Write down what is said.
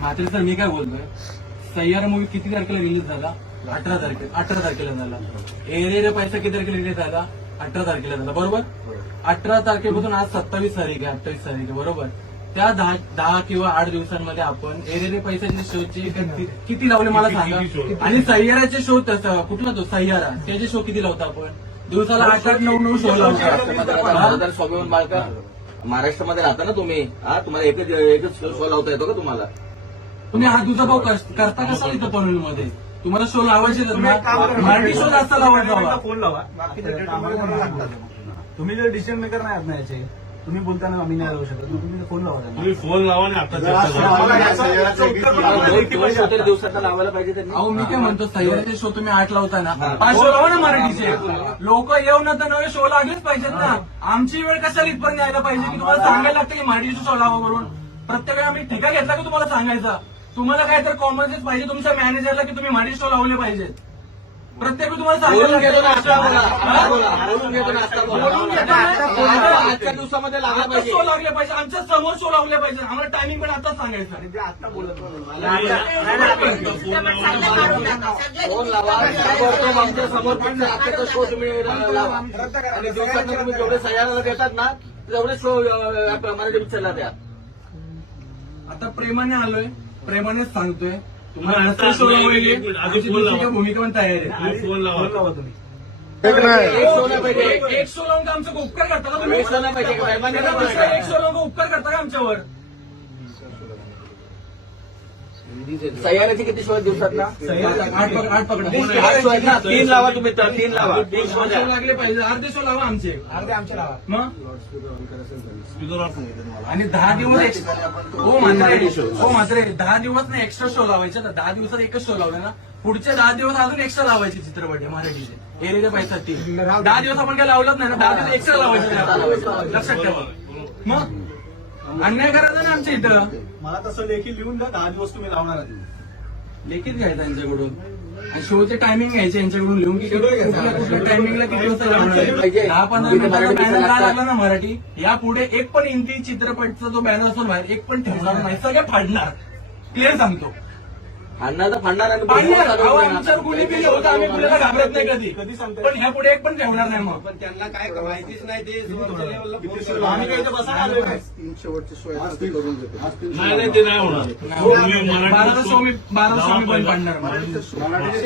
मात्र सर मी काय बोलतोय, सय्यारा मूवी किती तारखेला रिलीज झाला? 18 तारखेला झाला. एरे पैसा किती तारखेला रिलीज झाला? 18 तारखेला झाला, बरोबर. 18 तारखेपासून आज 27 तारीख आहे, 28 तारीख आहे, बरोबर. त्या 10 किंवा 8 दिवसांमध्ये आपण एरे पैशाचे शोचे किती लावले मला सांगा. आणि सय्याराचे शो कुठला तो सय्यारा, त्याचे शो किती लावतो आपण? दिवसाला 8-8, 9-9 शो लावतो. स्वाभिमान बाळका महाराष्ट्रामध्ये राहता ना तुम्ही, तुम्हाला एकच शो लावता येतो का तुम्हाला? तुम्ही हा तुझा भाऊ करता कसा इथं पनवेलमध्ये? तुम्हाला शो लावायचे मराठी शो जास्त लावायचा. फोन लावा. तुम्ही जर डिसिजन मेकर नाही आहात ना याचे, तुम्ही बोलताना आम्ही नाही लावू शकत, तुम्ही फोन लावा. तुम्ही फोन लावा आणि आता दिवसाचा लावायला पाहिजे त्यांनी. अहो मी काय म्हणतो, सह्याद्रीचे शो तुम्ही 8 लावता ना, 5 शो लावा ना मराठीचे. लोक येऊन तर नवे शो लागलेच पाहिजेत ना. आमची वेळ कशाला इथपर्यंत यायला पाहिजे की तुम्हाला सांगायला लागतं की मराठीचे शो लावा करून? प्रत्येक वेळी आम्ही ठिका घेतला की तुम्हाला सांगायचा? तुम्हाला काय तर कॉमर्सच पाहिजे तुमच्या मॅनेजरला की तुम्ही मराठी शो लावले पाहिजेत. प्रत्येक वेळी तुम्हाला बोलून घेतो ना, सांगायला बोलून घेतो ना, आजच्या दिवसामध्ये लागला पाहिजे. शो लावले पाहिजे, आमच्या समोर शो लावले पाहिजे. आम्हाला टायमिंग पण आताच सांगायचं. फोन लावा, आमच्या समोर पण आजचा शो तुम्ही आणि दिवसात तुम्ही जेवढे सह्याला देतात ना तेवढे शो मराठी पिक्चरला द्या. आता प्रेमाने आलोय, प्रेमानेच सांगतोय तुम्हाला. आता शो लावले, आधी फोन लावा. भूमिका पण तयार आहे. फोन लावा तुम्ही. एक शो नाही पाहिजे. एक शो लावून आमचा उपकार करता का तुम्ही? एक शो नाही पाहिजे. एक शो लावून उपकार करता का आमच्यावर? सह्याद्रीचे किती शो आहेत दिवसात ना? 8 पकडा. 8 शो आहेत ना, 3 लावा तुम्ही, 3 लावा. 3 शो शो लागले पाहिजे. अर्धे शो लावा आमचे, अर्धे आमचे लावा. मग. स्पीकरवर सांगितलं मला. आणि 10 दिवस हो मात्र 10 दिवस ना एक्स्ट्रा शो लावायचे ना. 10 दिवसात एकच शो लावले ना, पुढचे 10 दिवस अजून एक्स्ट्रा लावायचे चित्रपट मराठीचे एरिया पैसा. 10 दिवस आपण काय लावलंच नाही ना, 10 दिवस एक्स्ट्रा लावायचे. लक्षात ठेवा. मग अन्याय करायचा ना आमच्या इथं. मला तसं लेखी लिहून द्या, 10 दिवस तुम्ही लावणार आहात. लेखीत घ्यायचं यांच्याकडून आणि शोचे टायमिंग घ्यायचे यांच्याकडून लिहून की कुठल्या टायमिंगला किती वाजता लावणार. 10-15 मिनिटाचा बॅनर काय लागला ना मराठी, यापुढे एक पण हिंदी चित्रपटचा जो बॅनर असतो बाहेर एक पण ठेवणार नाही, सगळे फाडणार. क्लिअर सांगतो. फाडणार फाडणार आणि आमच्यावर कुणी बी होतं, आम्ही कुणाला घाबरत नाही कधी कधी सांगताय? पण ह्यापुढे एक पण ठेवणार नाही. मग पण त्यांना काय माहितीच नाही ते आम्ही काही इथं बसायला आलोय काय? नाही ते नाही होणार. तुम्ही 12 शो मी बंद पाडणार. मराठी